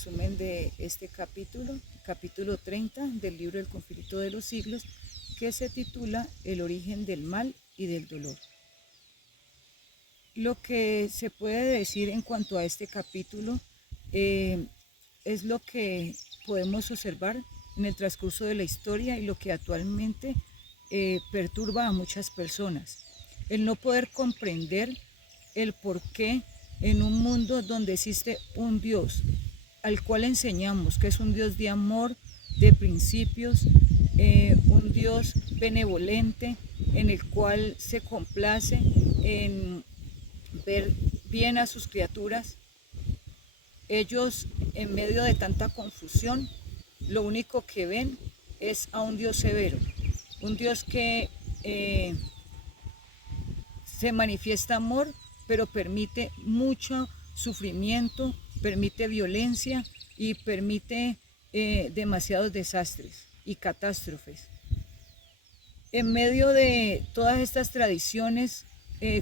resumen de este capítulo 30 del libro El conflicto de los siglos, que se titula El origen del mal y del dolor. Lo que se puede decir en cuanto a este capítulo es lo que podemos observar en el transcurso de la historia y lo que actualmente perturba a muchas personas. El no poder comprender el por qué en un mundo donde existe un Dios al cual enseñamos que es un Dios de amor, de principios, un Dios benevolente en el cual se complace en ver bien a sus criaturas. Ellos, en medio de tanta confusión, lo único que ven es a un Dios severo, un Dios que se manifiesta amor, pero permite mucho sufrimiento, permite violencia y permite demasiados desastres y catástrofes. En medio de todas estas tradiciones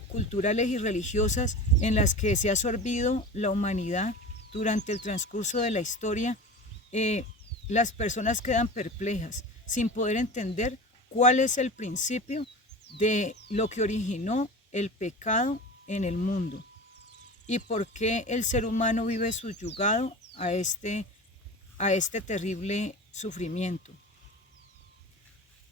culturales y religiosas en las que se ha absorbido la humanidad durante el transcurso de la historia, las personas quedan perplejas, sin poder entender cuál es el principio de lo que originó el pecado en el mundo y por qué el ser humano vive subyugado a este terrible sufrimiento.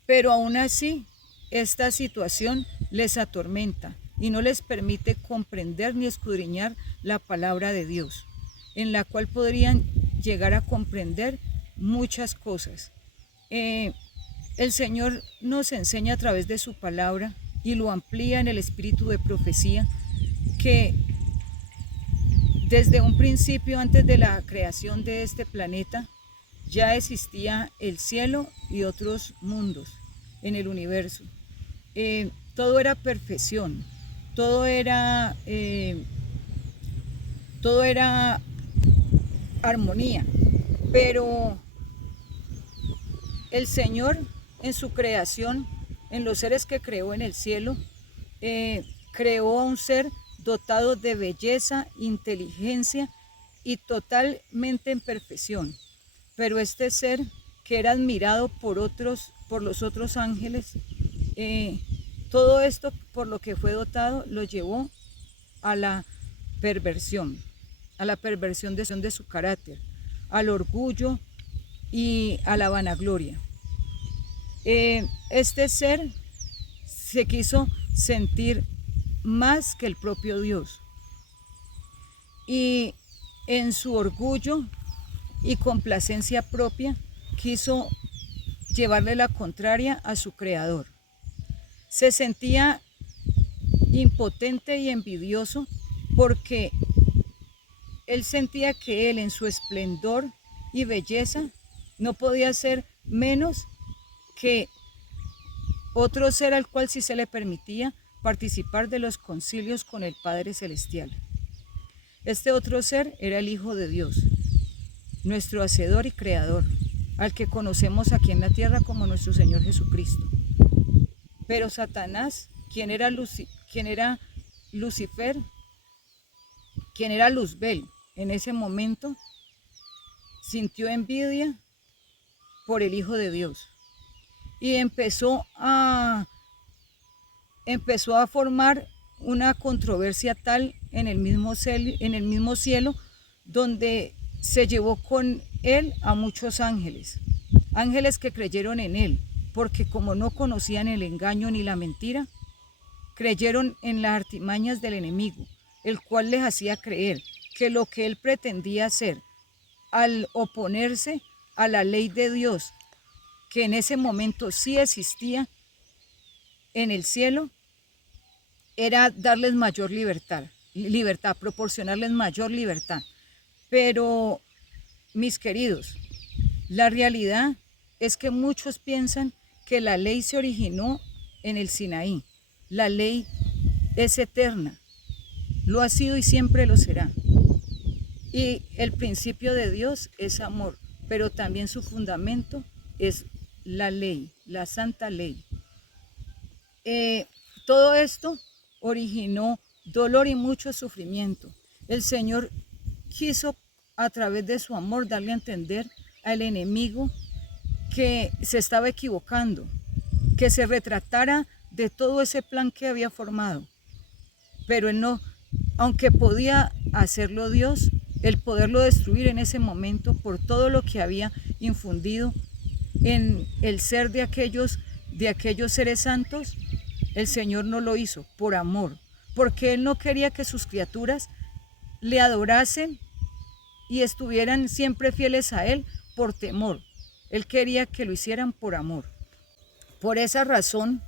Pero aún así, esta situación les atormenta y no les permite comprender ni escudriñar la palabra de Dios, en la cual podrían llegar a comprender muchas cosas. El Señor nos enseña a través de su palabra y lo amplía en el espíritu de profecía, que desde un principio, antes de la creación de este planeta, ya existía el cielo y otros mundos en el universo. Todo era perfección, todo era armonía, pero el Señor en su creación, en los seres que creó en el cielo, creó a un ser dotado de belleza, inteligencia y totalmente en perfección. Pero este ser, que era admirado por los otros ángeles, todo esto por lo que fue dotado lo llevó a la perversión de su carácter, al orgullo y a la vanagloria. Este ser se quiso sentir más que el propio Dios y en su orgullo y complacencia propia quiso llevarle la contraria a su creador. Se sentía impotente y envidioso porque él sentía que él, en su esplendor y belleza, no podía ser menos que otro ser al cual sí se le permitía participar de los concilios con el Padre Celestial. Este otro ser era el Hijo de Dios, nuestro Hacedor y Creador, al que conocemos aquí en la tierra como nuestro Señor Jesucristo. Pero Satanás, quien era Lucifer, quien era Luzbel, en ese momento sintió envidia por el Hijo de Dios y empezó a formar una controversia tal en el mismo cielo, donde se llevó con él a muchos ángeles que creyeron en él, porque como no conocían el engaño ni la mentira, creyeron en las artimañas del enemigo, el cual les hacía creer que lo que él pretendía hacer al oponerse a la ley de Dios, que en ese momento sí existía en el cielo, era darles mayor libertad, proporcionarles mayor libertad. Pero, mis queridos, la realidad es que muchos piensan que la ley se originó en el Sinaí. La ley es eterna, lo ha sido y siempre lo será. Y el principio de Dios es amor, pero también su fundamento es la ley, la santa ley. Todo esto originó dolor y mucho sufrimiento. El Señor quiso a través de su amor, darle a entender al enemigo que se estaba equivocando, que se retratara de todo ese plan que había formado. Pero él no, aunque podía hacerlo Dios, el poderlo destruir en ese momento por todo lo que había infundido en el ser de aquellos seres santos, el Señor no lo hizo por amor, porque Él no quería que sus criaturas le adorasen y estuvieran siempre fieles a Él por temor. Él quería que lo hicieran por amor. Por esa razón,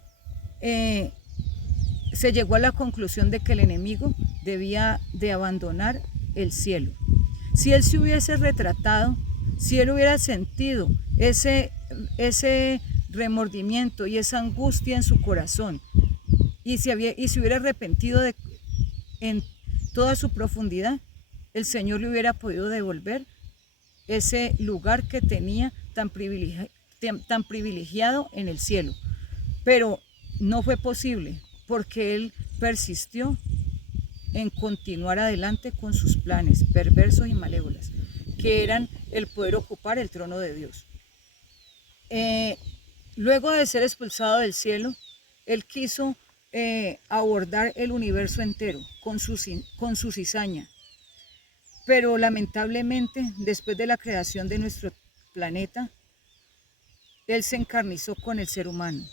se llegó a la conclusión de que el enemigo debía de abandonar el cielo. Si él se hubiese retratado, si él hubiera sentido ese remordimiento y esa angustia en su corazón y se hubiera arrepentido en toda su profundidad, el Señor le hubiera podido devolver ese lugar que tenía tan privilegiado en el cielo. Pero no fue posible porque él persistió en continuar adelante con sus planes perversos y malévolos, que eran el poder ocupar el trono de Dios. Luego de ser expulsado del cielo, él quiso abordar el universo entero con su cizaña. Pero lamentablemente, después de la creación de nuestro planeta, él se encarnizó con el ser humano,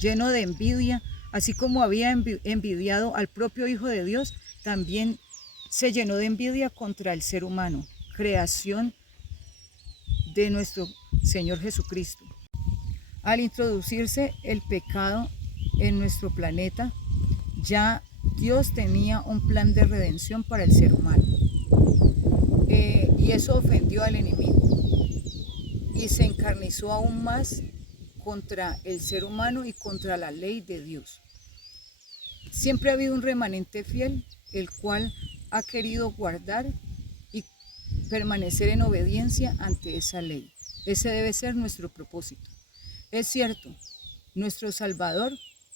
lleno de envidia, así como había envidiado al propio Hijo de Dios, también se llenó de envidia contra el ser humano, creación de nuestro Señor Jesucristo. Al introducirse el pecado en nuestro planeta, ya Dios tenía un plan de redención para el ser humano. Y eso ofendió al enemigo y se encarnizó aún más contra el ser humano y contra la ley de Dios. Siempre ha habido un remanente fiel, el cual ha querido guardar y permanecer en obediencia ante esa ley. Ese debe ser nuestro propósito. Es cierto, nuestro Salvador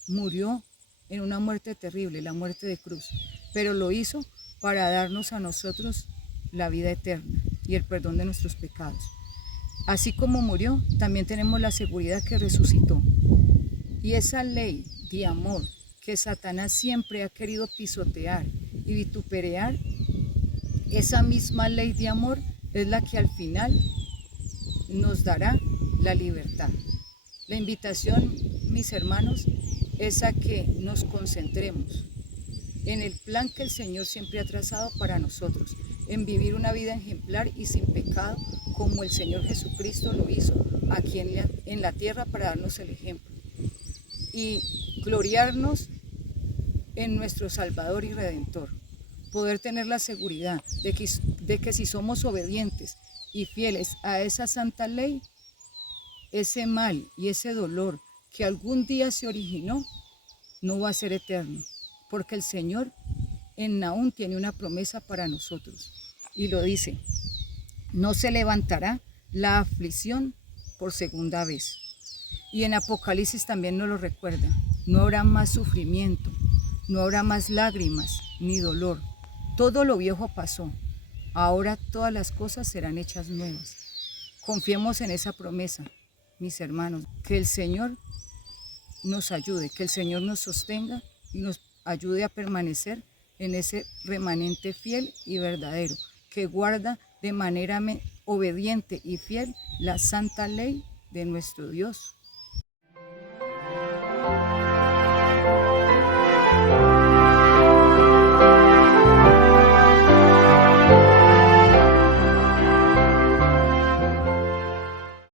murió en una muerte terrible, la muerte de cruz, pero lo hizo para darnos a nosotros la vida eterna y el perdón de nuestros pecados. Así como murió, también tenemos la seguridad que resucitó. Y esa ley de amor que Satanás siempre ha querido pisotear y vituperar, esa misma ley de amor es la que al final nos dará la libertad. La invitación, mis hermanos, es a que nos concentremos en el plan que el Señor siempre ha trazado para nosotros, en vivir una vida ejemplar y sin pecado, como el Señor Jesucristo lo hizo aquí en la tierra para darnos el ejemplo. Y gloriarnos en nuestro Salvador y Redentor. Poder tener la seguridad de que si somos obedientes y fieles a esa santa ley, ese mal y ese dolor que algún día se originó, no va a ser eterno. Porque el Señor en Nahum tiene una promesa para nosotros y lo dice: no se levantará la aflicción por segunda vez. Y en Apocalipsis también nos lo recuerda: no habrá más sufrimiento, no habrá más lágrimas ni dolor. Todo lo viejo pasó, ahora todas las cosas serán hechas nuevas. Confiemos en esa promesa, mis hermanos, que el Señor nos ayude, que el Señor nos sostenga y nos ayude a permanecer en ese remanente fiel y verdadero, que guarda de manera obediente y fiel la santa ley de nuestro Dios.